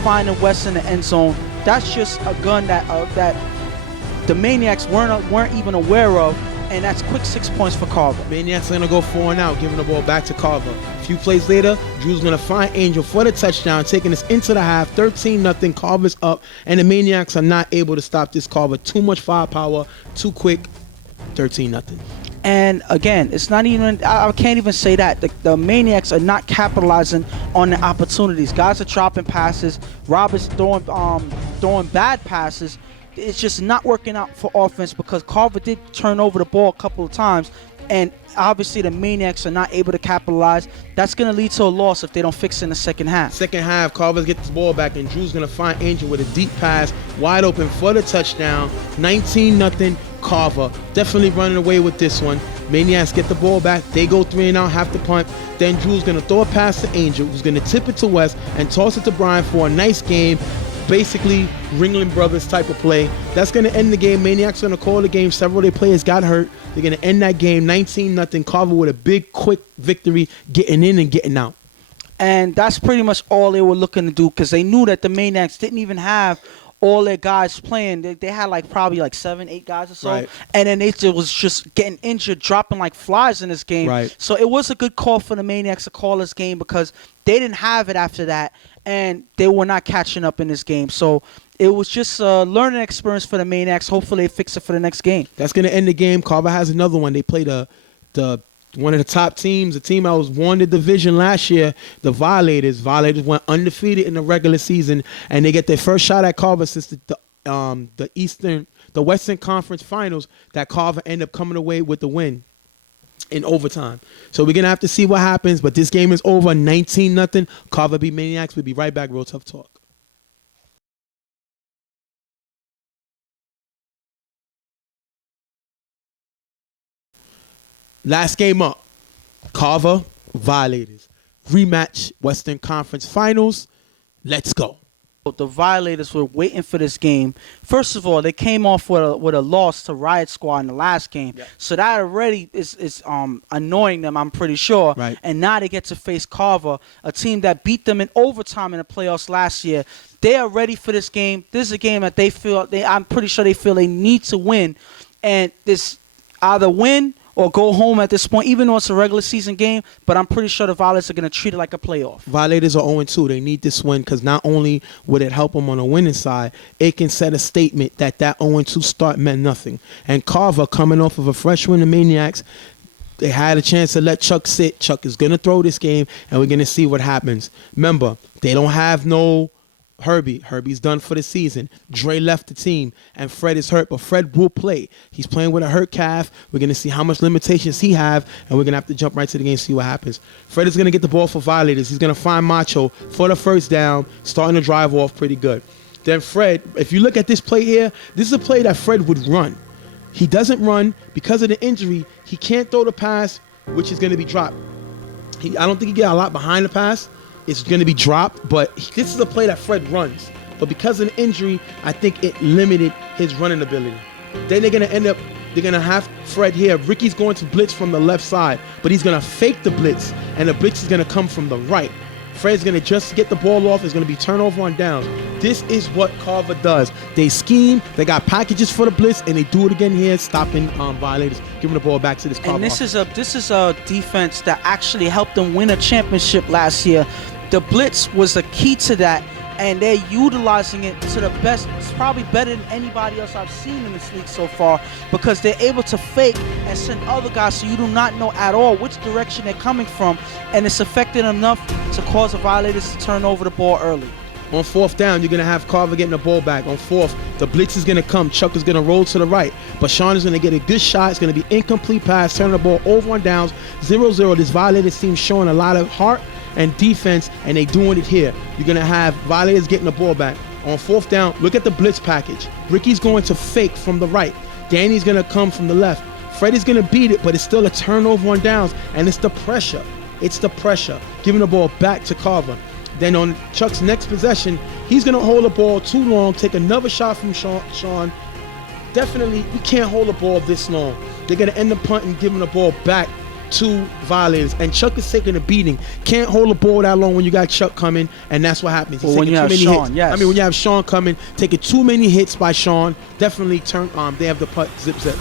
finding West in the end zone. That's just a gun that the Maniacs weren't even aware of, and that's quick 6 points for Carver. Maniacs are going to go 4 and out, giving the ball back to Carver. A few plays later, Drew's going to find Angel for the touchdown, taking us into the half, 13-0. Carver's up, and the Maniacs are not able to stop this Carver. Too much firepower, too quick, 13-0. And again, it's not even, I can't even say that. The Maniacs are not capitalizing on the opportunities. Guys are dropping passes. Rob is throwing bad passes. It's just not working out for offense because Carver did turn over the ball a couple of times, and obviously the Maniacs are not able to capitalize. That's going to lead to a loss if they don't fix it in the second half. Second half, Carver gets the ball back, and Drew's going to find Angel with a deep pass, wide open for the touchdown. 19-0. Carver definitely running away with this one. Maniacs get the ball back. They go 3 and out, half the punt. Then Drew's going to throw a pass to Angel, who's going to tip it to West and toss it to Brian for a nice game. Basically, Ringling Brothers type of play. That's going to end the game. Maniacs going to call the game. Several of their players got hurt. They're going to end that game 19-0. Carver with a big, quick victory, getting in and getting out. And that's pretty much all they were looking to do because they knew that the Maniacs didn't even have all their guys playing. They had probably 7-8 guys or so. Right. And then they was just getting injured, dropping like flies in this game. Right. So it was a good call for the Maniacs to call this game because they didn't have it after that, and they were not catching up in this game. So it was just a learning experience for the Maniacs. Hopefully they fix it for the next game. That's going to end the game. Carver has another one. They play the one of the top teams, the team that won the division last year, the Violators. Violators went undefeated in the regular season, and they get their first shot at Carver since the Western Conference Finals. That Carver ended up coming away with the win in overtime. So we're gonna have to see what happens. But this game is over, 19-0. Carver beat Maniacs. We'll be right back. Real Tough Talk. Last game up, Carver, Violators. Rematch, Western Conference Finals. Let's go. The Violators were waiting for this game. First of all, they came off with a loss to Riot Squad in the last game. Yep. So that already is annoying them, I'm pretty sure. Right. And now they get to face Carver, a team that beat them in overtime in the playoffs last year. They are ready for this game. This is a game that I'm pretty sure they feel they need to win. And this either win or go home at this point, even though it's a regular season game, but I'm pretty sure the Violators are going to treat it like a playoff. Violators are 0-2. They need this win because not only would it help them on the winning side, it can set a statement that 0-2 start meant nothing. And Carver, coming off of a fresh win, the Maniacs, they had a chance to let Chuck sit. Chuck is going to throw this game, and we're going to see what happens. Remember, they don't have no Herbie. Herbie's done for the season. Dre left the team, and Fred is hurt, but Fred will play. He's playing with a hurt calf. We're going to see how much limitations he have, and we're going to have to jump right to the game and see what happens. Fred is going to get the ball for Violators. He's going to find Macho for the first down, starting to drive off pretty good. Then Fred, if you look at this play here, this is a play that Fred would run. He doesn't run because of the injury. He can't throw the pass, which is going to be dropped. I don't think he get a lot behind the pass. It's going to be dropped, but this is a play that Fred runs. But because of the injury, I think it limited his running ability. Then they're going to have Fred here. Ricky's going to blitz from the left side, but he's going to fake the blitz, and the blitz is going to come from the right. Fred's going to just get the ball off. It's going to be turnover on downs. This is what Carver does. They scheme. They got packages for the blitz, and they do it again here, stopping Violators, giving the ball back to this Carver. And this is a defense that actually helped them win a championship last year. The blitz was the key to that, and they're utilizing it to the best. It's probably better than anybody else I've seen in this league so far, because they're able to fake and send other guys so you do not know at all which direction they're coming from, and it's effective enough to cause the Violators to turn over the ball early. On fourth down, you're going to have Carver getting the ball back. On fourth, the blitz is going to come. Chuck is going to roll to the right. But Sean is going to get a good shot. It's going to be incomplete pass, turning the ball over on downs. 0-0. This Violators team showing a lot of heart and defense, and they doing it here. You're going to have Violators getting the ball back. On fourth down, look at the blitz package. Ricky's going to fake from the right. Danny's going to come from the left. Freddie's going to beat it, but it's still a turnover on downs, and it's the pressure. It's the pressure. Giving the ball back to Carver. Then on Chuck's next possession, he's going to hold the ball too long, take another shot from Sean. Definitely, you can't hold the ball this long. They're going to end up punting, giving the ball back to Violators. And Chuck is taking a beating. Can't hold the ball that long when you got Chuck coming, and that's what happens. He's when you have Sean, hits. yes. I mean, when you have Sean coming, taking too many hits by Sean, definitely they have the putt, zip.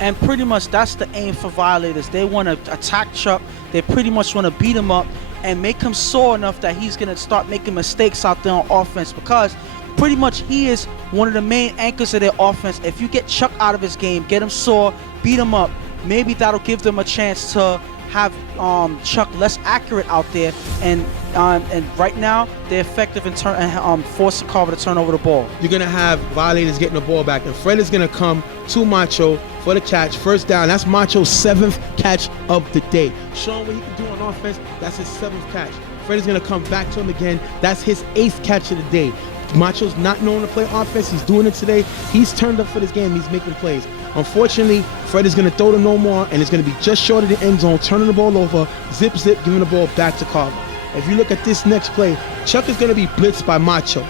And pretty much that's the aim for Violators. They want to attack Chuck. They pretty much want to beat him up and make him sore enough that he's going to start making mistakes out there on offense, because pretty much he is one of the main anchors of their offense. If you get Chuck out of his game, get him sore, beat him up, maybe that'll give them a chance to have Chuck less accurate out there. And right now, they're effective in forcing Carver to turn over the ball. You're going to have Violators getting the ball back, and Fred is going to come to Macho for the catch. First down. That's Macho's 7th catch of the day. Showing what he can do on offense, that's his 7th catch. Fred is going to come back to him again. That's his 8th catch of the day. Macho's not known to play offense. He's doing it today. He's turned up for this game. He's making plays. Unfortunately, Fred is going to throw them no more, and it's going to be just short of the end zone, turning the ball over, zip, giving the ball back to Carver. If you look at this next play, Chuck is going to be blitzed by Macho.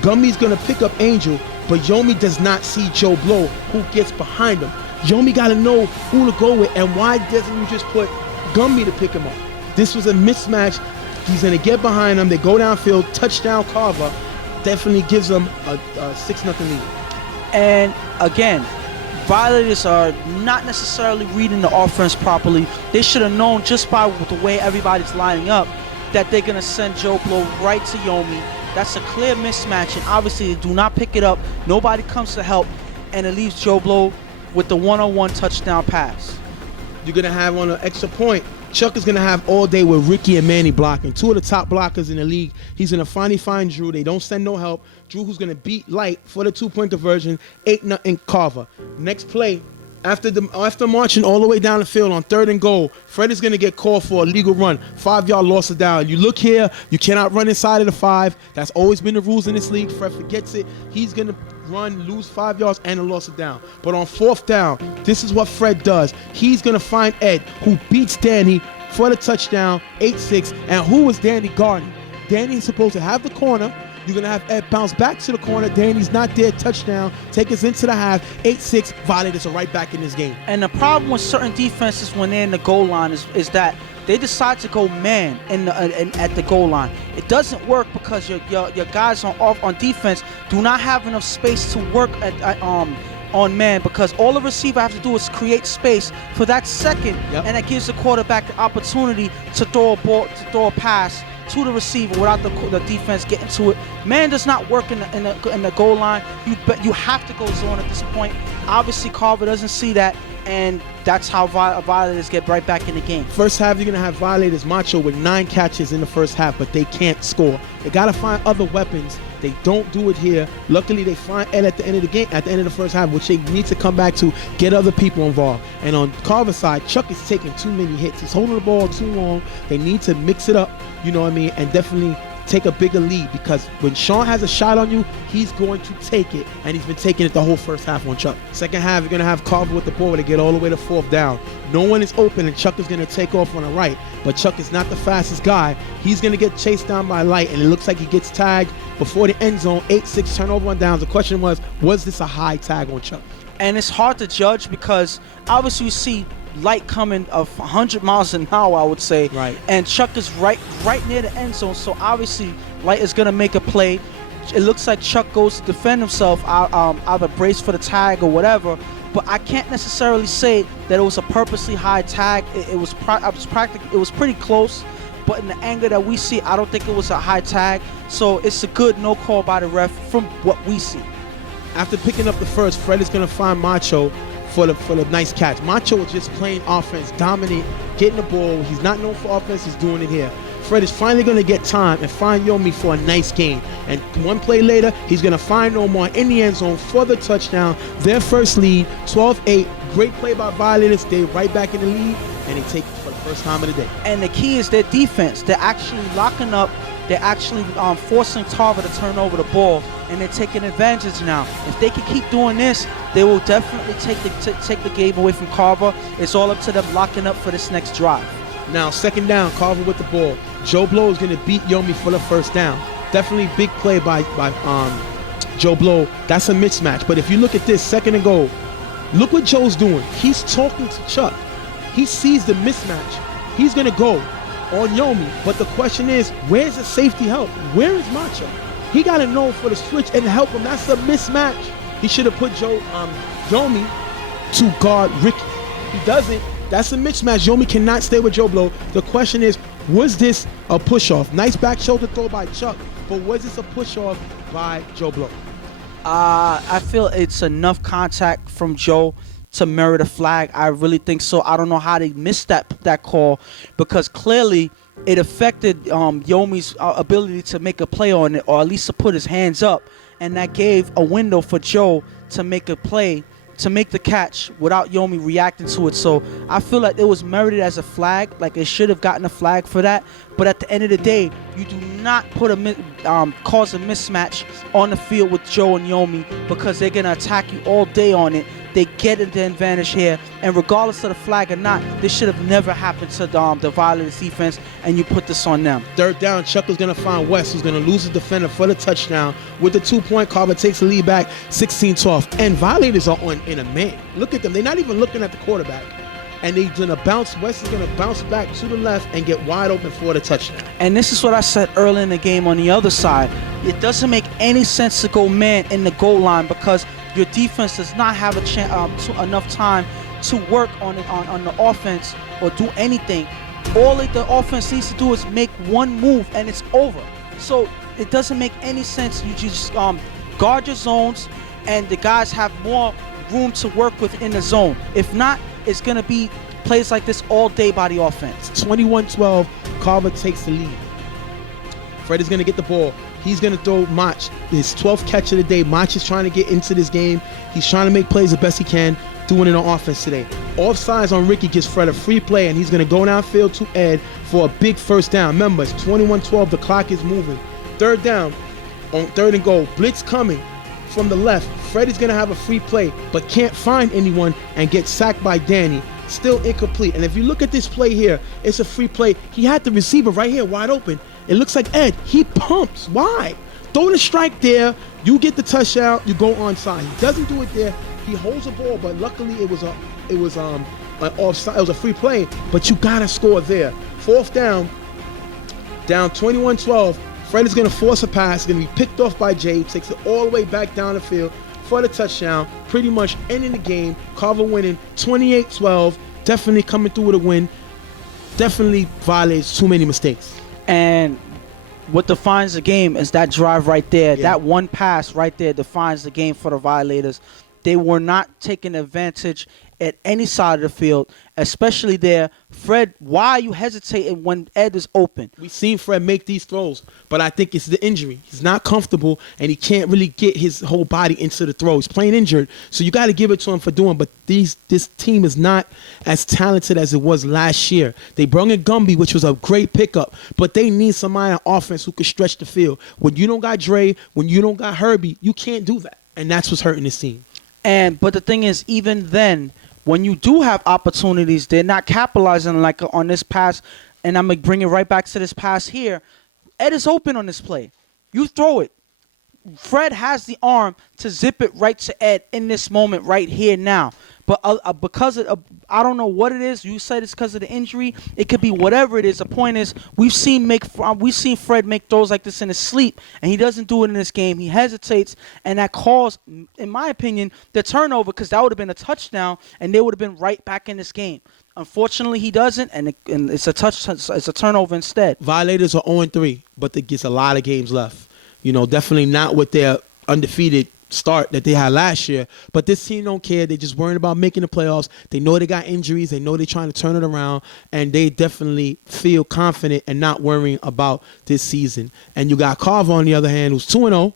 Gumby's going to pick up Angel, but Yomi does not see Joe Blow, who gets behind him. Yomi got to know who to go with, and why doesn't you just put Gumby to pick him up? This was a mismatch. He's going to get behind him. They go downfield, touchdown Carver. Definitely gives them a 6-0 lead. And again, Violators are not necessarily reading the offense properly. They should have known just by the way everybody's lining up that they're going to send Joe Blow right to Yomi. That's a clear mismatch, and obviously they do not pick it up. Nobody comes to help, and it leaves Joe Blow with the one-on-one touchdown pass. You're going to have on an extra point. Chuck is going to have all day with Ricky and Manny blocking. 2 of the top blockers in the league. He's going to finally find Drew. They don't send no help. Drew, who's going to beat Light for the 2-point conversion. 8-0 Carver. Next play, after marching all the way down the field on 3rd and goal, Fred is going to get called for a legal run. 5-yard loss of down. You look here, you cannot run inside of the 5. That's always been the rules in this league. Fred forgets it. He's going to run, lose 5 yards, and a loss of down. But on 4th down, this is what Fred does. He's going to find Ed, who beats Danny for the touchdown, 8-6. And who was Danny guarding? Danny's supposed to have the corner. You're going to have Ed bounce back to the corner. Danny's not there. Touchdown. Take us into the half. 8-6. Violators are right back in this game. And the problem with certain defenses when they're in the goal line is that they decide to go man at the goal line. It doesn't work because your guys on defense do not have enough space to work on man, because all the receiver have to do is create space for that second, and that gives the quarterback the opportunity to throw a pass to the receiver without the defense getting to it. Man does not work in the goal line. You have to go zone at this point. Obviously, Carver doesn't see that, and that's how Violators get right back in the game. First half, you're going to have Violators Macho with 9 catches in the first half, but they can't score. They got to find other weapons. They don't do it here. Luckily, they find Ed at the end of the game, at the end of the first half, which they need to come back to, get other people involved. And on Carver's side, Chuck is taking too many hits. He's holding the ball too long. They need to mix it up, you know what I mean, and definitely take a bigger lead, because when Sean has a shot on you, he's going to take it, and he's been taking it the whole first half on Chuck. Second half, you're going to have Carver with the ball to get all the way to 4th down. No one is open, and Chuck is going to take off on the right, but Chuck is not the fastest guy. He's going to get chased down by Light, and it looks like he gets tagged before the end zone. 8-6 turnover on downs. The question was this a high tag on Chuck? And it's hard to judge because obviously you see Light coming of 100 miles an hour, I would say. Right. And Chuck is right near the end zone, so obviously Light is going to make a play. It looks like Chuck goes to defend himself, either brace for the tag or whatever. But I can't necessarily say that it was a purposely high tag. It was pretty close. but in the angle that we see, I don't think it was a high tag. So it's a good no call by the ref from what we see. After picking up the first, Fred is going to find Macho for the nice catch. Macho is just playing offense, dominant, getting the ball. He's not known for offense. He's doing it here. Fred is finally going to get time and find Yomi for a nice gain. And one play later, he's going to find Omar in the end zone for the touchdown. Their first lead, 12-8. Great play by Violators. They're right back in the lead, and they take it for the first time of the day. And the key is their defense. They're actually locking up. They're actually forcing Carver to turn over the ball, and they're taking advantage now. If they can keep doing this, they will definitely take the game away from Carver. It's all up to them locking up for this next drive. Now, second down, Carver with the ball. Joe Blow is going to beat Yomi for the first down. Definitely big play by Joe Blow. That's a mismatch. But if you look at this, second and goal, look what Joe's doing. He's talking to Chuck. He sees the mismatch. He's going to go on Yomi. But the question is, where's the safety help? Where is Macho? He got to know for the switch and help him. That's a mismatch. He should have put Yomi to guard Ricky. He doesn't. That's a mismatch. Yomi cannot stay with Joe Blow. The question is, was this a push-off? Nice back shoulder throw by Chuck, but was this a push-off by Joe Blow? I feel it's enough contact from Joe to merit a flag. I really think so. I don't know how they missed that call, because clearly it affected Yomi's ability to make a play on it, or at least to put his hands up, and that gave a window for Joe to make a play, to make the catch without Yomi reacting to it. So I feel like it was merited as a flag. Like, it should have gotten a flag for that. But at the end of the day, you do not put cause a mismatch on the field with Joe and Yomi, because they're gonna attack you all day on it. They get the advantage here, and regardless of the flag or not, this should have never happened to the Violators defense, and you put this on them. Third down, Chuck is going to find West, who's going to lose his defender for the touchdown. With the 2-point, Carver takes the lead back, 16-12. And Violators are in a man. Look at them. They're not even looking at the quarterback. And they're going to bounce. West is going to bounce back to the left and get wide open for the touchdown. And this is what I said early in the game on the other side. It doesn't make any sense to go man in the goal line, because your defense does not have enough time to work on the offense or do anything. All the offense needs to do is make one move, and it's over. So it doesn't make any sense. You just guard your zones, and the guys have more room to work with in the zone. If not, it's going to be plays like this all day by the offense. 21-12, Carver takes the lead. Fred is going to get the ball. He's going to throw Mach, his 12th catch of the day. Mach is trying to get into this game. He's trying to make plays the best he can, doing it on offense today. Offsides on Ricky gives Fred a free play, and he's going to go downfield to Ed for a big first down. Remember, it's 21-12. The clock is moving. Third down, on third and goal. Blitz coming from the left. Fred is going to have a free play, but can't find anyone and gets sacked by Danny. Still incomplete. And if you look at this play here, it's a free play. He had the receiver right here wide open. It looks like Ed. He pumps. Why? Throw the strike there. You get the touchdown. You go onside. He doesn't do it there. He holds the ball, but luckily it was an offside. It was a free play. But you gotta score there. Fourth down 21-12. Fred is gonna force a pass. It's gonna be picked off by Jay. Takes it all the way back down the field for the touchdown. Pretty much ending the game. Carver winning 28-12. Definitely coming through with a win. Definitely violates too many mistakes. And what defines the game is that drive right there. Yeah. That one pass right there defines the game for the Violators. They were not taking advantage at any side of the field, especially there. Fred, why are you hesitating when Ed is open? We've seen Fred make these throws, but I think it's the injury. He's not comfortable, and he can't really get his whole body into the throw. He's playing injured, so you got to give it to him for doing. But this team is not as talented as it was last year. They brought in Gumby, which was a great pickup, but they need somebody on offense who can stretch the field. When you don't got Dre, when you don't got Herbie, you can't do that, and that's what's hurting this team. But the thing is, even then, when you do have opportunities, they're not capitalizing like on this pass. And I'm going to bring it right back to this pass here. Ed is open on this play. You throw it. Fred has the arm to zip it right to Ed in this moment right here now. But because of, I don't know what it is. You said it's because of the injury. It could be whatever it is. The point is, we've seen Fred make throws like this in his sleep, and he doesn't do it in this game. He hesitates, and that caused, in my opinion, the turnover, because that would have been a touchdown, and they would have been right back in this game. Unfortunately, he doesn't, and it's a turnover instead. Violators are 0-3, but they get a lot of games left. You know, definitely not with their undefeated start that they had last year. But this team don't care. They just worrying about making the playoffs. They know they got injuries. They know they're trying to turn it around, and they definitely feel confident and not worrying about this season. And you got Carver on the other hand, who's 2-0,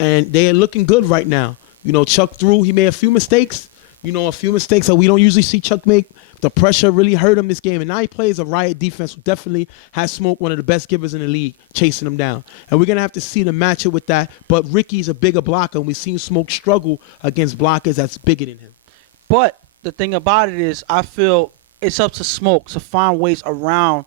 and they're looking good right now. You know, Chuck threw. He made a few mistakes. You know, a few mistakes that we don't usually see Chuck make. The pressure really hurt him this game. And now he plays a riot defense who definitely has Smoke, one of the best givers in the league, chasing him down. And we're going to have to see the matchup with that. But Ricky's a bigger blocker, and we've seen Smoke struggle against blockers that's bigger than him. But the thing about it is, I feel it's up to Smoke to find ways around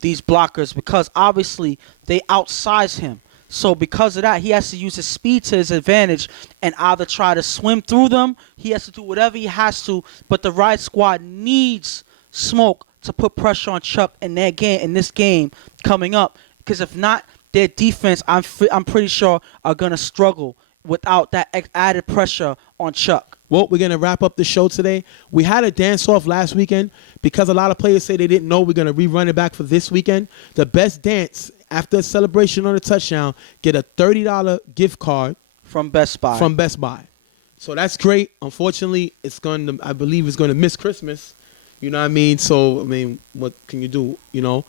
these blockers, because obviously they outsize him. So because of that, he has to use his speed to his advantage and either try to swim through them. He has to do whatever he has to. But the Riot Squad needs Smoke to put pressure on Chuck in their game, in this game coming up. Because if not, their defense, I'm pretty sure, are gonna struggle without that added pressure on Chuck. Well, we're going to wrap up the show today. We had a dance-off last weekend because a lot of players say they didn't know we're going to rerun it back for this weekend. The best dance after a celebration on a touchdown, get a $30 gift card from Best Buy. So that's great. Unfortunately, I believe it's going to miss Christmas. You know what I mean? So, I mean, what can you do? You know,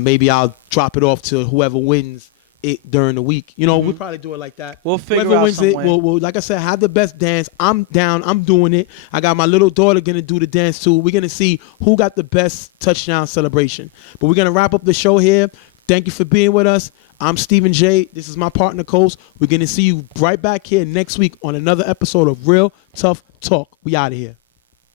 maybe I'll drop it off to whoever wins it during the week. You know, we'll probably do it like that. We'll figure Whoever out wins some it, way. we'll, like I said, have the best dance. I'm down. I'm doing it. I got my little daughter going to do the dance too. We're going to see who got the best touchdown celebration. But we're going to wrap up the show here. Thank you for being with us. I'm Stephen J. This is my partner, Coast. We're going to see you right back here next week on another episode of Real Tough Talk. We out of here.